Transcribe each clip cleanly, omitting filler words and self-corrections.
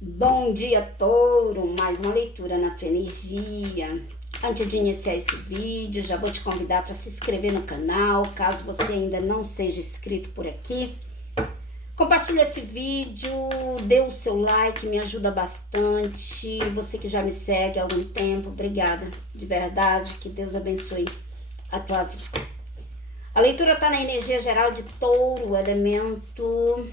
Bom dia, Touro! Mais uma leitura na tua energia. Antes de iniciar esse vídeo, já vou te convidar para se inscrever no canal, caso você ainda não seja inscrito por aqui. Compartilha esse vídeo, dê o seu like, me ajuda bastante. Você que já me segue há algum tempo, obrigada. De verdade, que Deus abençoe a tua vida. A leitura está na energia geral de Touro, o elemento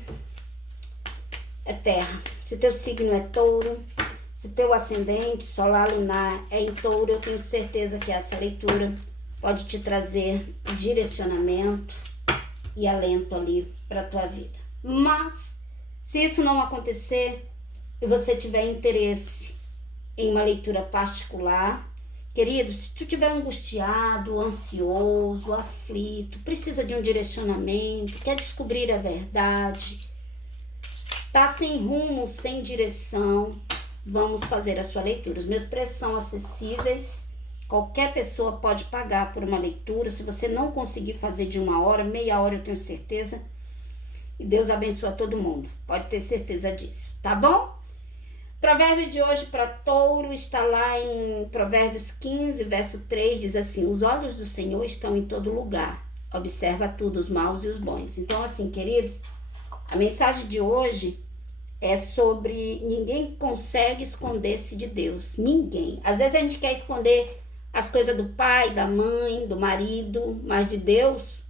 é terra. Se teu signo é Touro, se teu ascendente, solar, lunar é em Touro, eu tenho certeza que essa leitura pode te trazer direcionamento e alento ali para a tua vida. Mas, se isso não acontecer e você tiver interesse em uma leitura particular, querido, se tu estiver angustiado, ansioso, aflito, precisa de um direcionamento, quer descobrir a verdade, tá sem rumo, sem direção, vamos fazer a sua leitura. Os meus preços são acessíveis, qualquer pessoa pode pagar por uma leitura. Se você não conseguir fazer de 1 hora, meia hora, eu tenho certeza. E Deus abençoa todo mundo, pode ter certeza disso, tá bom? Provérbio de hoje para Touro está lá em Provérbios 15, verso 3, diz assim: os olhos do Senhor estão em todo lugar, observa tudo, os maus e os bons. Então, assim, queridos, a mensagem de hoje é sobre ninguém consegue esconder-se de Deus. Ninguém. Às vezes a gente quer esconder as coisas do pai, da mãe, do marido, mas de Deus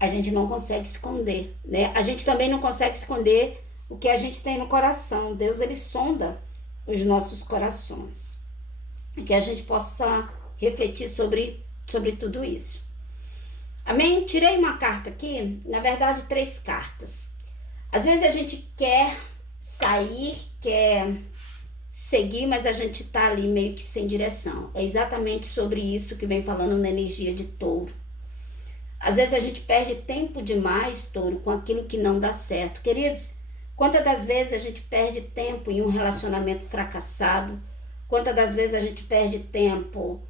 a gente não consegue esconder, né? A gente também não consegue esconder o que a gente tem no coração. Deus, ele sonda os nossos corações. Que a gente possa refletir sobre tudo isso. Amém? Tirei uma carta aqui, na verdade 3 cartas. Às vezes a gente quer sair, quer seguir, mas a gente tá ali meio que sem direção. É exatamente sobre isso que vem falando na energia de Touro. Às vezes a gente perde tempo demais, Touro, com aquilo que não dá certo. Queridos, quantas das vezes a gente perde tempo em um relacionamento fracassado? Quantas das vezes a gente perde tempo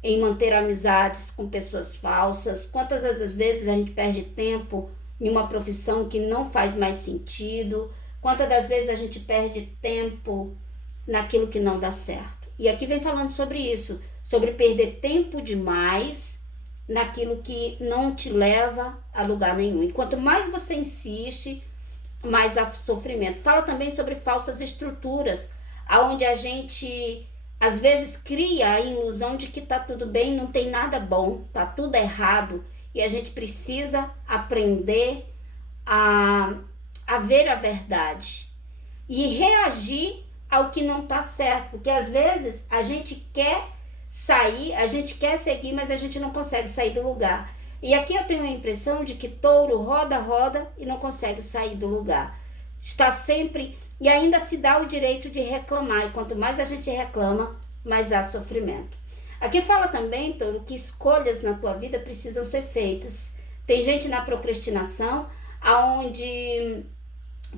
em manter amizades com pessoas falsas? Quantas das vezes a gente perde tempo em uma profissão que não faz mais sentido? Quantas das vezes a gente perde tempo naquilo que não dá certo? E aqui vem falando sobre isso, sobre perder tempo demais naquilo que não te leva a lugar nenhum. E quanto mais você insiste, mais há sofrimento. Fala também sobre falsas estruturas, onde a gente às vezes cria a ilusão de que tá tudo bem, não tem nada bom, tá tudo errado. E a gente precisa aprender a ver a verdade e reagir ao que não tá certo. Porque às vezes a gente quer sair, a gente quer seguir, mas a gente não consegue sair do lugar. E aqui eu tenho a impressão de que Touro roda e não consegue sair do lugar. Está sempre, e ainda se dá o direito de reclamar. E quanto mais a gente reclama, mais há sofrimento. Aqui fala também, Touro, que escolhas na tua vida precisam ser feitas. Tem gente na procrastinação, aonde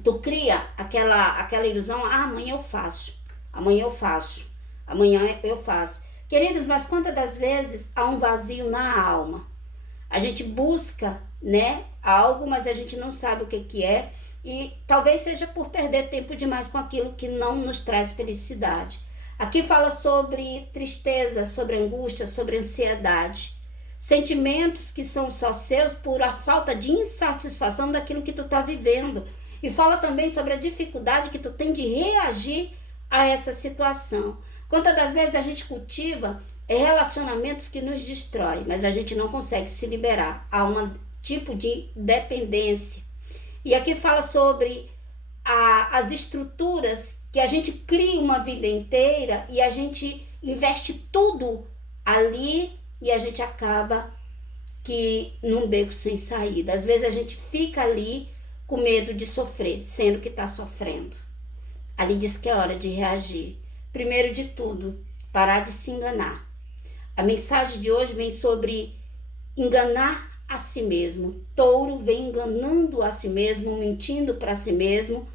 tu cria aquela ilusão: amanhã eu faço, amanhã eu faço, amanhã eu faço. Queridos, mas quantas das vezes há um vazio na alma? A gente busca, né, algo, mas a gente não sabe o que é, e talvez seja por perder tempo demais com aquilo que não nos traz felicidade. Aqui fala sobre tristeza, sobre angústia, sobre ansiedade. Sentimentos que são só seus por a falta de insatisfação daquilo que tu tá vivendo. E fala também sobre a dificuldade que tu tem de reagir a essa situação. Quantas das vezes a gente cultiva relacionamentos que nos destroem, mas a gente não consegue se liberar. Há um tipo de dependência. E aqui fala sobre as estruturas que a gente cria uma vida inteira e a gente investe tudo ali e a gente acaba que num beco sem saída. Às vezes a gente fica ali com medo de sofrer, sendo que está sofrendo. Ali diz que é hora de reagir. Primeiro de tudo, parar de se enganar. A mensagem de hoje vem sobre enganar a si mesmo. Touro vem enganando a si mesmo, mentindo para si mesmo,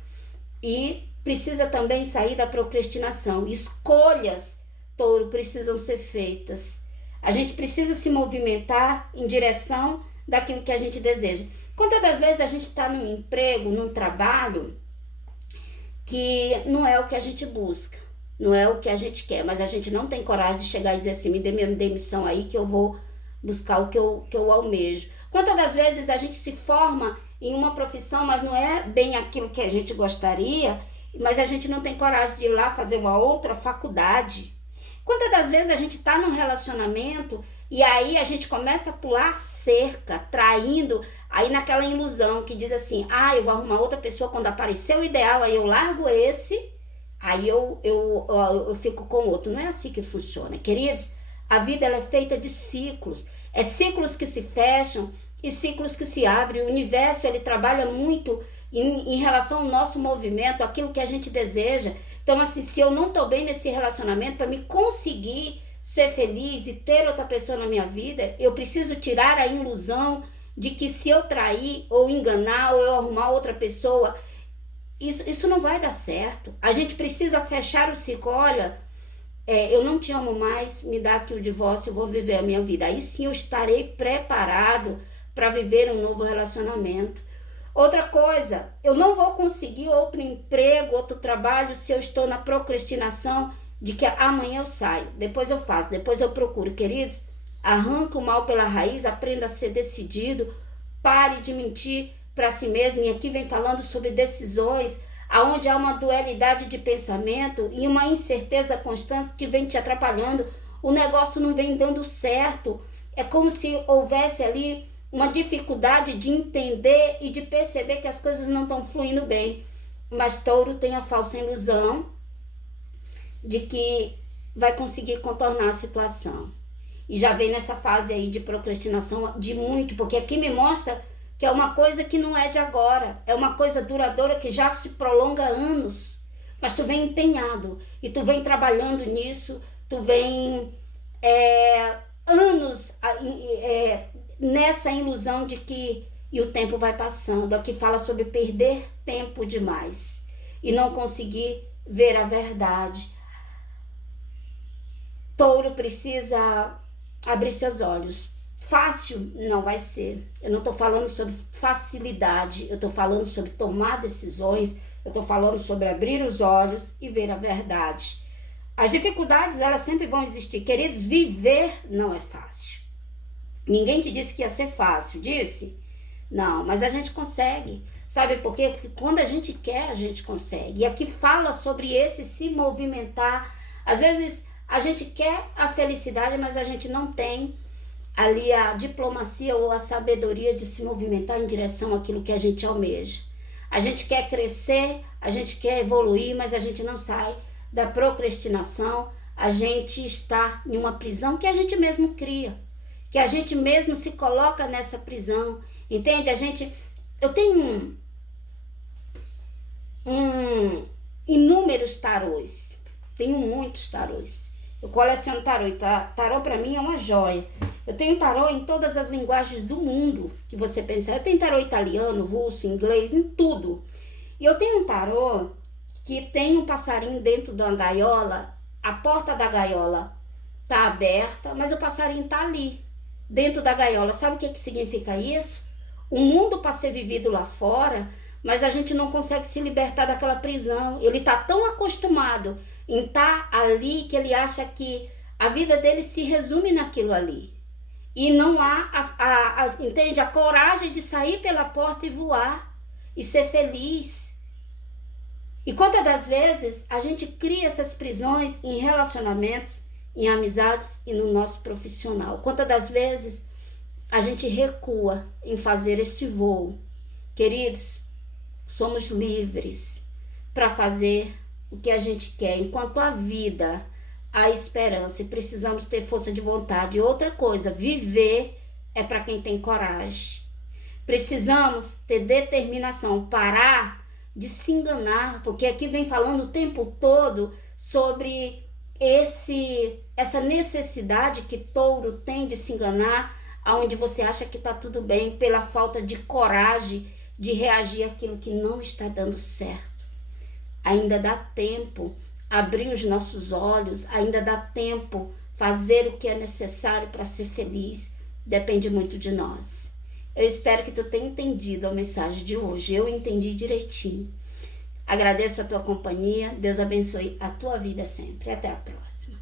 e precisa também sair da procrastinação. Escolhas, Touro, precisam ser feitas. A gente precisa se movimentar em direção daquilo que a gente deseja. Quantas das vezes a gente está num emprego, num trabalho, que não é o que a gente busca, não é o que a gente quer, mas a gente não tem coragem de chegar e dizer assim, me dê minha demissão aí que eu vou buscar o que eu almejo. Quantas das vezes a gente se forma em uma profissão, mas não é bem aquilo que a gente gostaria, mas a gente não tem coragem de ir lá fazer uma outra faculdade. Quantas das vezes a gente está num relacionamento e aí a gente começa a pular cerca, traindo, aí naquela ilusão que diz assim, eu vou arrumar outra pessoa quando aparecer o ideal, aí eu largo esse, aí eu fico com outro. Não é assim que funciona, queridos. A vida ela é feita de ciclos. É ciclos que se fecham e ciclos que se abrem. O universo ele trabalha muito em relação ao nosso movimento, aquilo que a gente deseja. Então, assim, se eu não estou bem nesse relacionamento, para me conseguir ser feliz e ter outra pessoa na minha vida, eu preciso tirar a ilusão de que se eu trair ou enganar ou eu arrumar outra pessoa, isso não vai dar certo. A gente precisa fechar o ciclo. Olha, eu não te amo mais, me dá aqui o divórcio, eu vou viver a minha vida. Aí sim eu estarei preparado para viver um novo relacionamento. Outra coisa, eu não vou conseguir outro emprego, outro trabalho se eu estou na procrastinação de que amanhã eu saio, depois eu faço, depois eu procuro. Queridos, arranca o mal pela raiz, aprenda a ser decidido, pare de mentir para si mesmo. E aqui vem falando sobre decisões, aonde há uma dualidade de pensamento e uma incerteza constante que vem te atrapalhando. O negócio não vem dando certo, é como se houvesse ali uma dificuldade de entender e de perceber que as coisas não estão fluindo bem. Mas Touro tem a falsa ilusão de que vai conseguir contornar a situação. E já vem nessa fase aí de procrastinação de muito, porque aqui me mostra que é uma coisa que não é de agora, é uma coisa duradoura que já se prolonga há anos. Mas tu vem empenhado e tu vem trabalhando nisso, tu vem anos nessa ilusão de que e o tempo vai passando. Aqui fala sobre perder tempo demais e não conseguir ver a verdade. Touro precisa abrir seus olhos. Fácil não vai ser. Eu não estou falando sobre facilidade, eu estou falando sobre tomar decisões, eu estou falando sobre abrir os olhos e ver a verdade. As dificuldades, elas sempre vão existir. Queridos, viver não é fácil. Ninguém te disse que ia ser fácil, disse? Não, mas a gente consegue. Sabe por quê? Porque quando a gente quer, a gente consegue. E aqui fala sobre esse se movimentar. Às vezes a gente quer a felicidade, mas a gente não tem ali a diplomacia ou a sabedoria de se movimentar em direção àquilo que a gente almeja. A gente quer crescer, a gente quer evoluir, mas a gente não sai da procrastinação. A gente está em uma prisão que a gente mesmo cria, que a gente mesmo se coloca nessa prisão, entende? Eu tenho inúmeros tarôs, tenho muitos tarôs. Eu coleciono tarô e tarô para mim é uma joia. Eu tenho tarô em todas as linguagens do mundo que você pensar. Eu tenho tarô italiano, russo, inglês, em tudo. E eu tenho um tarô que tem um passarinho dentro de uma gaiola. A porta da gaiola tá aberta, mas o passarinho tá ali, dentro da gaiola. Sabe o que significa isso? O mundo para ser vivido lá fora, mas a gente não consegue se libertar daquela prisão. Ele tá tão acostumado em estar ali que ele acha que a vida dele se resume naquilo ali. E não há, entende? A coragem de sair pela porta e voar e ser feliz. E quantas das vezes a gente cria essas prisões em relacionamentos, em amizades e no nosso profissional? Quantas das vezes a gente recua em fazer esse voo? Queridos, somos livres para fazer o que a gente quer. Enquanto a vida, a esperança, e precisamos ter força de vontade. Outra coisa, viver é para quem tem coragem. Precisamos ter determinação, parar de se enganar, porque aqui vem falando o tempo todo sobre essa necessidade que Touro tem de se enganar, aonde você acha que está tudo bem, pela falta de coragem de reagir àquilo que não está dando certo. Ainda dá tempo abrir os nossos olhos, ainda dá tempo fazer o que é necessário para ser feliz. Depende muito de nós. Eu espero que tu tenha entendido a mensagem de hoje. Eu entendi direitinho. Agradeço a tua companhia. Deus abençoe a tua vida sempre. Até a próxima.